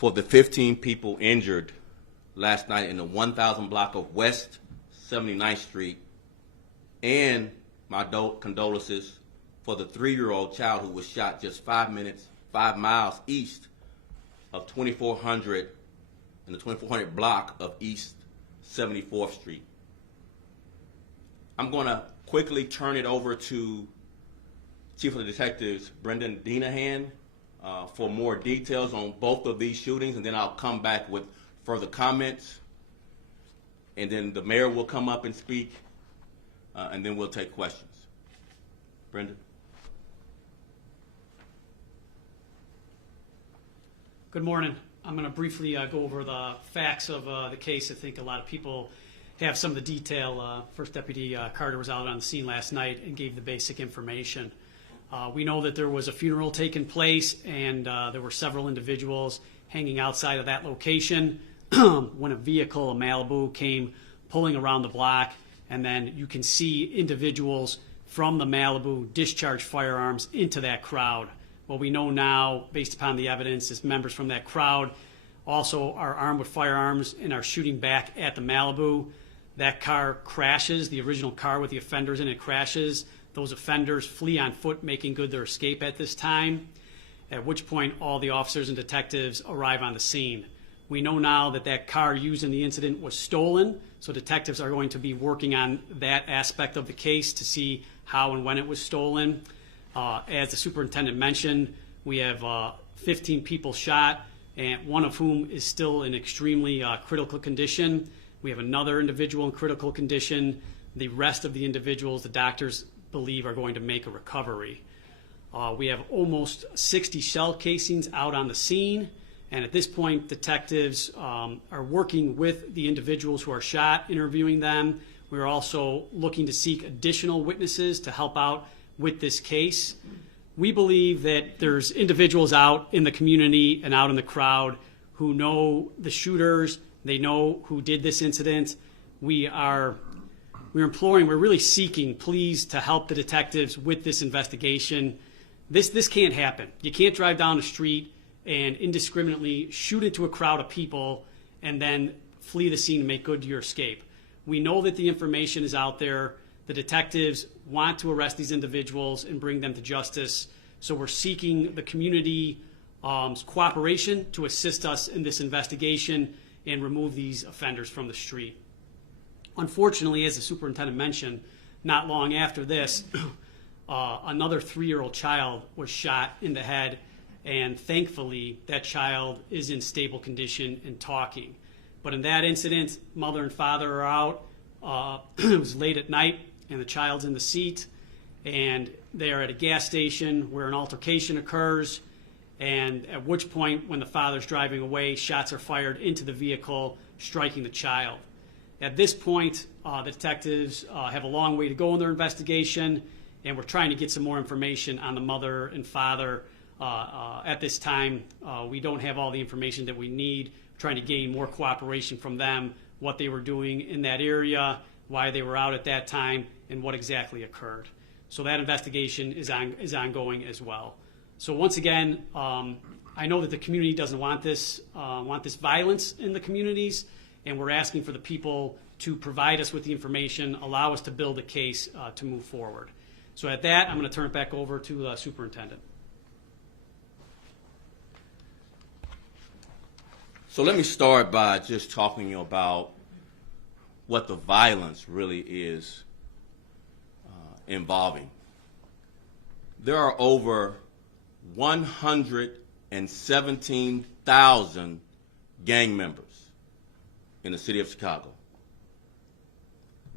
for the 15 people injured last night in the 1000 block of West 79th Street, and my condolences for the 3-year-old child who was shot just 5 miles east of 2400 in the 2400 block of East 74th Street. I'm going to quickly turn it over to Chief of the Detectives Brendan Denahan for more details on both of these shootings, and then I'll come back with further comments, and then the mayor will come up and speak, and then we'll take questions. Brendan? Good morning. I'm going to briefly go over the facts of the case. I think a lot of people have some of the detail. First Deputy Carter was out on the scene last night and gave the basic information. We know that there was a funeral taking place, and there were several individuals hanging outside of that location when a vehicle, a Malibu, came pulling around the block, and then you can see individuals from the Malibu discharge firearms into that crowd. What we know now, based upon the evidence, is members from that crowd also are armed with firearms and are shooting back at the Malibu. That car crashes, the original car with the offenders in it crashes. Those offenders flee on foot, making good their escape at this time, at which point all the officers and detectives arrive on the scene. We know now that that car used in the incident was stolen, so detectives are going to be working on that aspect of the case to see how and when it was stolen. As the superintendent mentioned, we have 15 people shot, and one of whom is still in extremely critical condition. We have another individual in critical condition. The rest of the individuals, the doctors believe, are going to make a recovery. We have almost 60 shell casings out on the scene, and at this point, detectives are working with the individuals who are shot, interviewing them. We're also looking to seek additional witnesses to help out with this case. We believe that there's individuals out in the community and out in the crowd who know the shooters, they know who did this incident. We're really seeking, please, to help the detectives with this investigation. This can't happen. You can't drive down the street and indiscriminately shoot into a crowd of people and then flee the scene and make good your escape. We know that the information is out there. The detectives want to arrest these individuals and bring them to justice. So we're seeking the community's cooperation to assist us in this investigation and remove these offenders from the street. Unfortunately, as the superintendent mentioned, not long after this, another 3-year-old child was shot in the head, and thankfully that child is in stable condition and talking. But in that incident, mother and father are out. It was late at night, and the child's in the seat, and they are at a gas station where an altercation occurs, and at which point, when the father's driving away, shots are fired into the vehicle, striking the child. At this point, the detectives have a long way to go in their investigation, and we're trying to get some more information on the mother and father. At this time, we don't have all the information that we need. We're trying to gain more cooperation from them, what they were doing in that area, why they were out at that time, and what exactly occurred. So that investigation is ongoing as well. So once again, I know that the community doesn't want this violence in the communities, and we're asking for the people to provide us with the information, allow us to build a case to move forward. So at that, I'm going to turn it back over to the superintendent. So let me start by just talking about what the violence really is involving. There are over 117,000 gang members in the city of Chicago.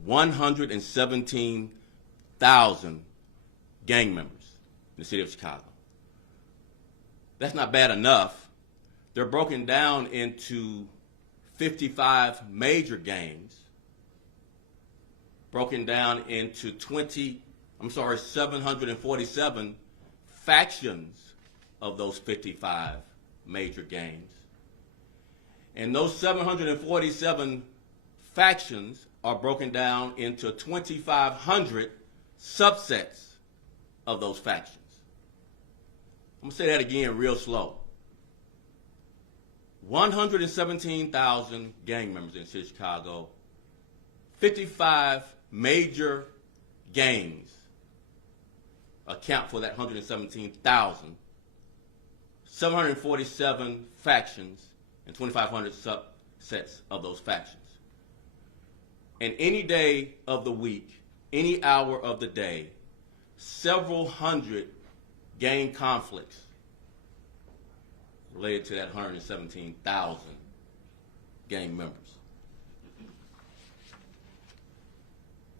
117,000 gang members in the city of Chicago. That's not bad enough. They're broken down into 55 major gangs, broken down into 747 factions of those 55 major gangs. And those 747 factions are broken down into 2,500 subsets of those factions. I'm going to say that again real slow. 117,000 gang members in Chicago, 55 major gangs account for that 117,000, 747 factions, and 2,500 subsets of those factions. And any day of the week, any hour of the day, several hundred gang conflicts related to that 117,000 gang members.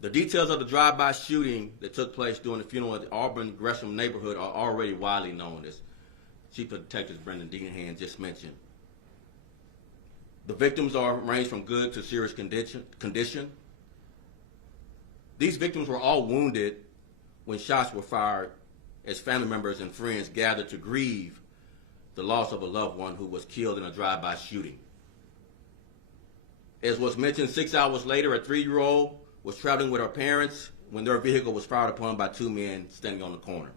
The details of the drive-by shooting that took place during the funeral at the Auburn Gresham neighborhood are already widely known, as Chief of Detectives Brendan Deanahan just mentioned. The victims range from good to serious condition. These victims were all wounded when shots were fired as family members and friends gathered to grieve the loss of a loved one who was killed in a drive-by shooting. As was mentioned, 6 hours later, a 3-year-old was traveling with her parents when their vehicle was fired upon by 2 men standing on the corner.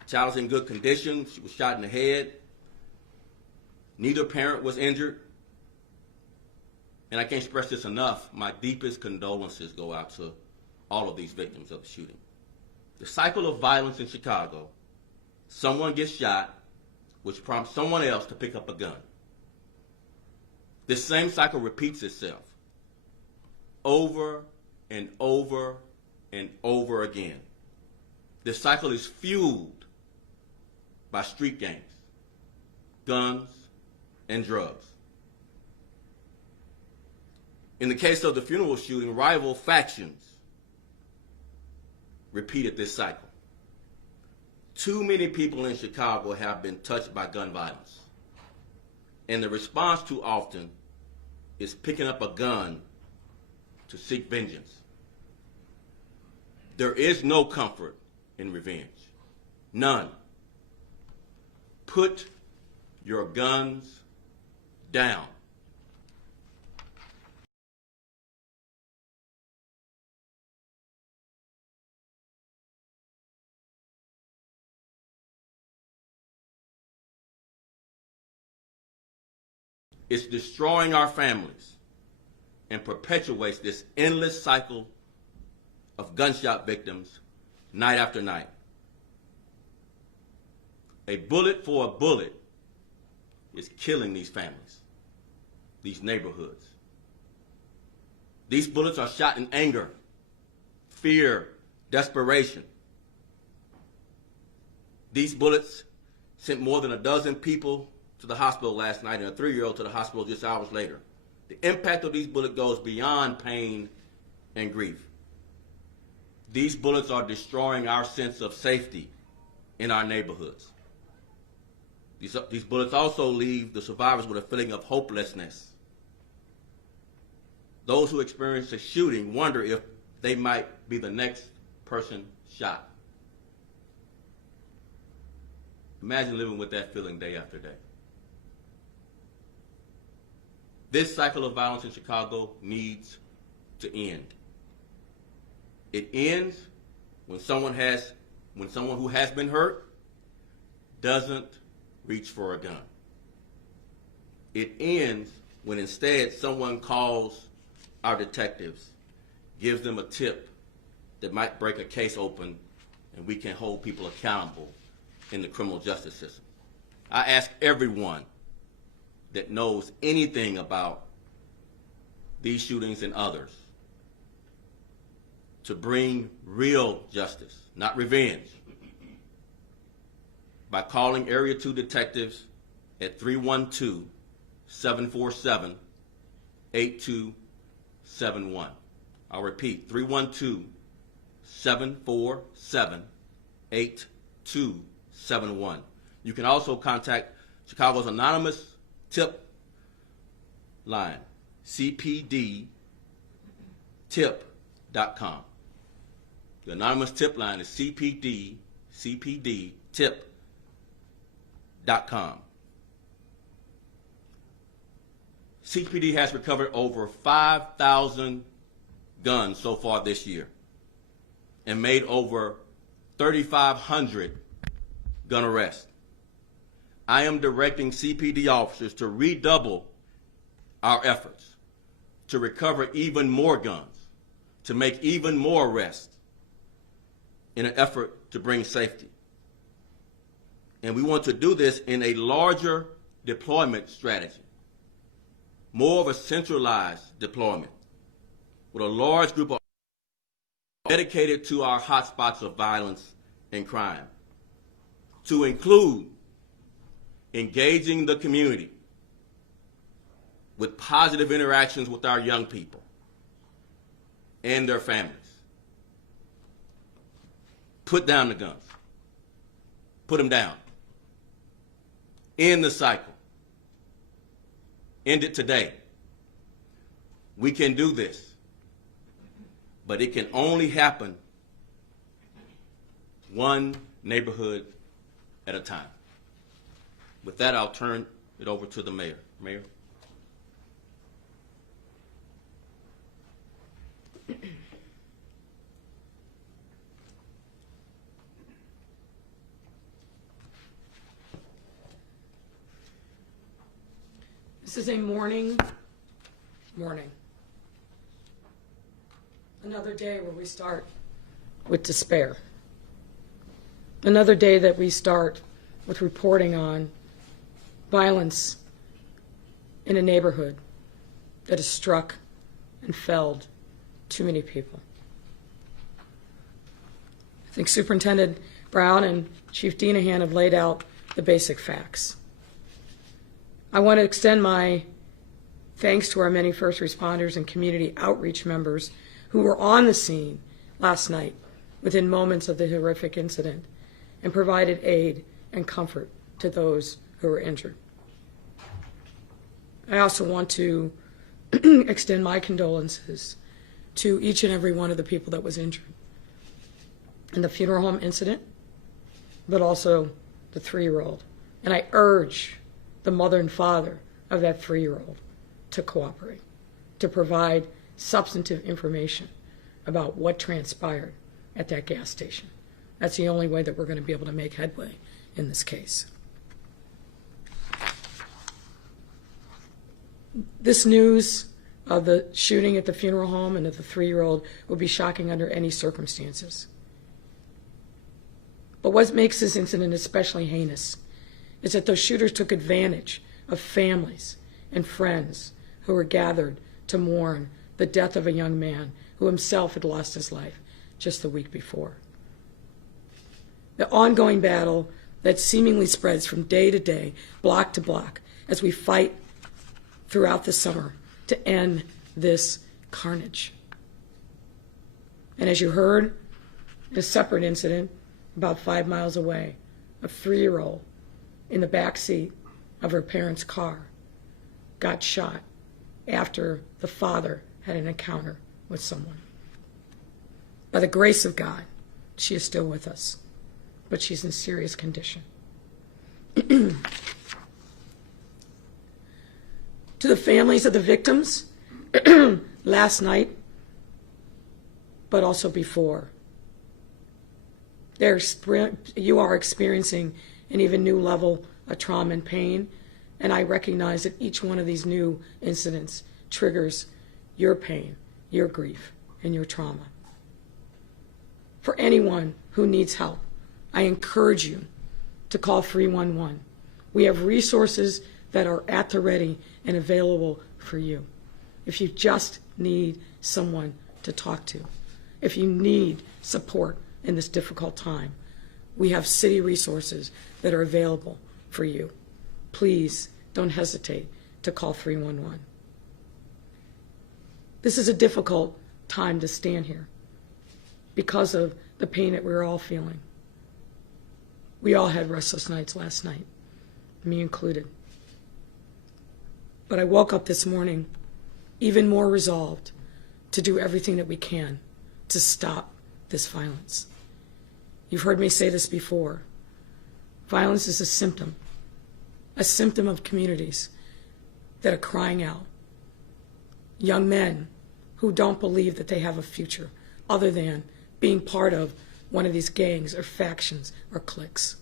The child was in good condition. She was shot in the head. Neither parent was injured. And I can't express this enough. My deepest condolences go out to all of these victims of the shooting. The cycle of violence in Chicago: someone gets shot, which prompts someone else to pick up a gun. This same cycle repeats itself over and over and over again. This cycle is fueled by street gangs, guns, and drugs. In the case of the funeral shooting, rival factions repeated this cycle. Too many people in Chicago have been touched by gun violence, and the response too often is picking up a gun to seek vengeance. There is no comfort in revenge. None. Put your guns down. It's destroying our families and perpetuates this endless cycle of gunshot victims night after night. A bullet for a bullet is killing these families, these neighborhoods. These bullets are shot in anger, fear, desperation. These bullets sent more than a dozen people to the hospital last night and a 3-year-old to the hospital just hours later. The impact of these bullets goes beyond pain and grief. These bullets are destroying our sense of safety in our neighborhoods. These bullets also leave the survivors with a feeling of hopelessness. Those who experience a shooting wonder if they might be the next person shot. Imagine living with that feeling day after day. This cycle of violence in Chicago needs to end. It ends when someone who has been hurt doesn't reach for a gun. It ends when instead someone calls our detectives, gives them a tip that might break a case open, and we can hold people accountable in the criminal justice system. I ask everyone that knows anything about these shootings and others to bring real justice, not revenge, by calling Area 2 detectives at 312-747-8271. I'll repeat, 312-747-8271. You can also contact Chicago's anonymous tip line, cpdtip.com. The anonymous tip line is cpdtip.com. CPD has recovered over 5,000 guns so far this year and made over 3,500 gun arrests. I am directing CPD officers to redouble our efforts to recover even more guns, to make even more arrests in an effort to bring safety. And we want to do this in a larger deployment strategy, more of a centralized deployment with a large group of dedicated to our hotspots of violence and crime, to include engaging the community with positive interactions with our young people and their families. Put down the guns. Put them down. End the cycle. End it today. We can do this, but it can only happen one neighborhood at a time. With that, I'll turn it over to the mayor. Mayor? This is a morning. Another day where we start with despair. Another day that we start with reporting on violence in a neighborhood that has struck and felled too many people. I think Superintendent Brown and Chief Denahan have laid out the basic facts. I want to extend my thanks to our many first responders and community outreach members who were on the scene last night within moments of the horrific incident and provided aid and comfort to those who were injured. I also want to extend my condolences to each and every one of the people that was injured in the funeral home incident, but also the 3-year-old. And I urge the mother and father of that 3-year-old to cooperate, to provide substantive information about what transpired at that gas station. That's the only way that we're going to be able to make headway in this case. This news of the shooting at the funeral home and of the 3-year-old would be shocking under any circumstances. But what makes this incident especially heinous is that those shooters took advantage of families and friends who were gathered to mourn the death of a young man who himself had lost his life just the week before. The ongoing battle that seemingly spreads from day to day, block to block, as we fight throughout the summer to end this carnage. And as you heard, in a separate incident about 5 miles away, a 3-year-old in the back seat of her parents' car got shot after the father had an encounter with someone. By the grace of God, she is still with us, but she's in serious condition. To the families of the victims, last night, but also before, you are experiencing an even new level of trauma and pain, and I recognize that each one of these new incidents triggers your pain, your grief, and your trauma. For anyone who needs help, I encourage you to call 311. We have resources that are at the ready and available for you. If you just need someone to talk to, if you need support in this difficult time, we have city resources that are available for you. Please don't hesitate to call 311. This is a difficult time to stand here because of the pain that we're all feeling. We all had restless nights last night, me included. But I woke up this morning even more resolved to do everything that we can to stop this violence. You've heard me say this before. Violence is a symptom of communities that are crying out. Young men who don't believe that they have a future other than being part of one of these gangs or factions or cliques,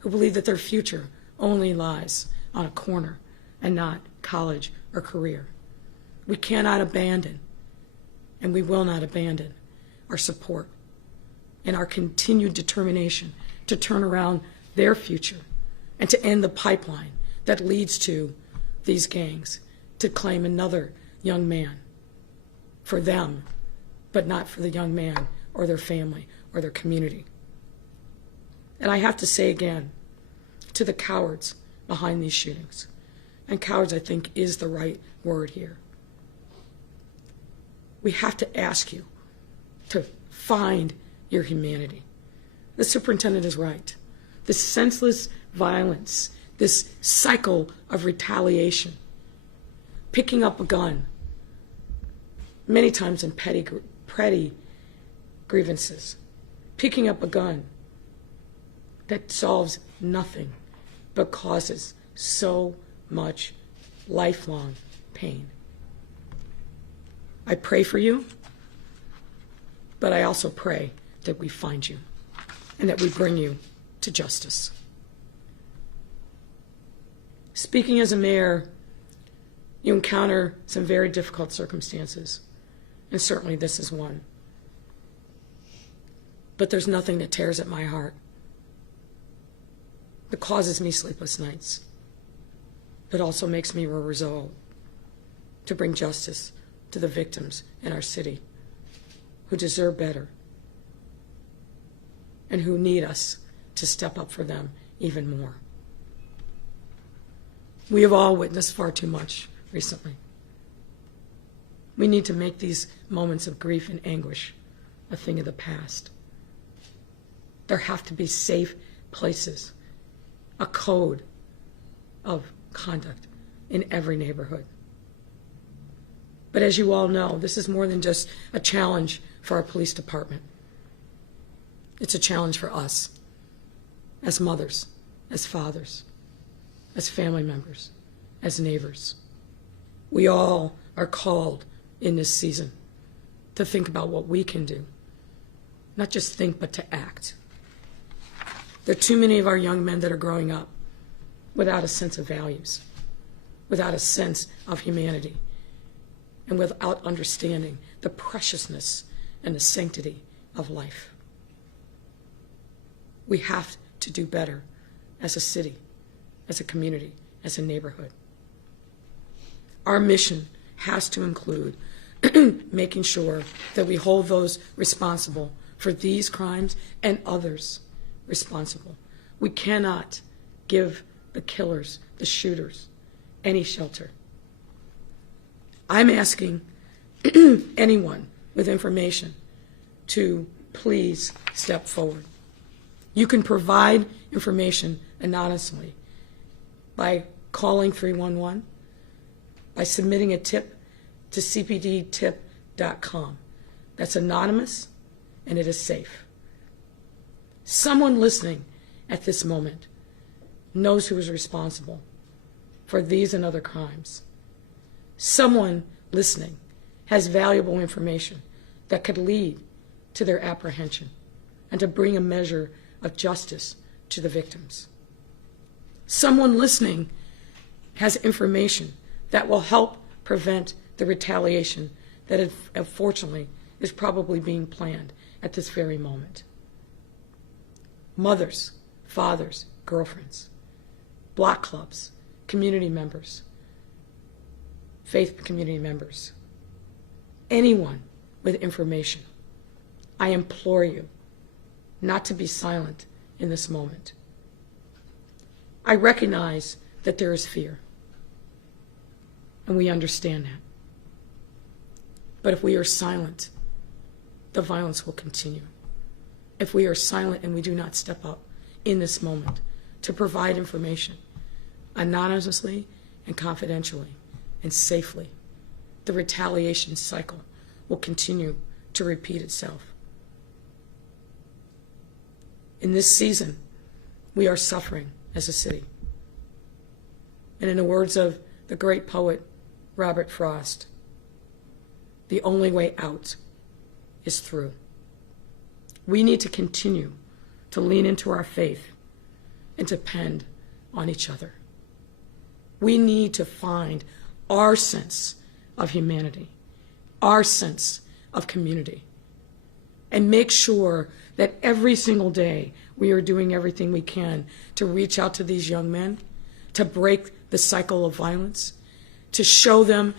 who believe that their future only lies on a corner and not college or career. We cannot abandon, and we will not abandon, our support and our continued determination to turn around their future and to end the pipeline that leads to these gangs to claim another young man for them, but not for the young man or their family or their community. And I have to say again, to the cowards behind these shootings, and cowards I think is the right word here, we have to ask you to find your humanity. The superintendent is right. This senseless violence, this cycle of retaliation, picking up a gun, many times in petty grievances, picking up a gun that solves nothing but causes so much lifelong pain. I pray for you, but I also pray that we find you and that we bring you to justice. Speaking as a mayor, you encounter some very difficult circumstances, and certainly this is one. But there's nothing that tears at my heart, that causes me sleepless nights, but also makes me resolve to bring justice to the victims in our city who deserve better and who need us to step up for them even more. We have all witnessed far too much recently. We need to make these moments of grief and anguish a thing of the past. There have to be safe places, a code of conduct in every neighborhood. But as you all know, this is more than just a challenge for our police department. It's a challenge for us as mothers, as fathers, as family members, as neighbors. We all are called in this season to think about what we can do. Not just think, but to act. There are too many of our young men that are growing up without a sense of values, without a sense of humanity, and without understanding the preciousness and the sanctity of life. We have to do better as a city, as a community, as a neighborhood. Our mission has to include making sure that we hold those responsible for these crimes and others responsible. We cannot give the killers, the shooters, any shelter. I'm asking anyone with information to please step forward. You can provide information anonymously by calling 311, by submitting a tip to cpdtip.com. That's anonymous and it is safe. Someone listening at this moment knows who is responsible for these and other crimes. Someone listening has valuable information that could lead to their apprehension and to bring a measure of justice to the victims. Someone listening has information that will help prevent the retaliation that unfortunately is probably being planned at this very moment. Mothers, fathers, girlfriends, block clubs, community members, faith community members, anyone with information, I implore you not to be silent in this moment. I recognize that there is fear, and we understand that. But if we are silent, the violence will continue. If we are silent and we do not step up in this moment to provide information anonymously and confidentially and safely, the retaliation cycle will continue to repeat itself. In this season, we are suffering as a city. And in the words of the great poet Robert Frost, the only way out is through. We need to continue to lean into our faith and to depend on each other. We need to find our sense of humanity, our sense of community, and make sure that every single day we are doing everything we can to reach out to these young men, to break the cycle of violence, to show them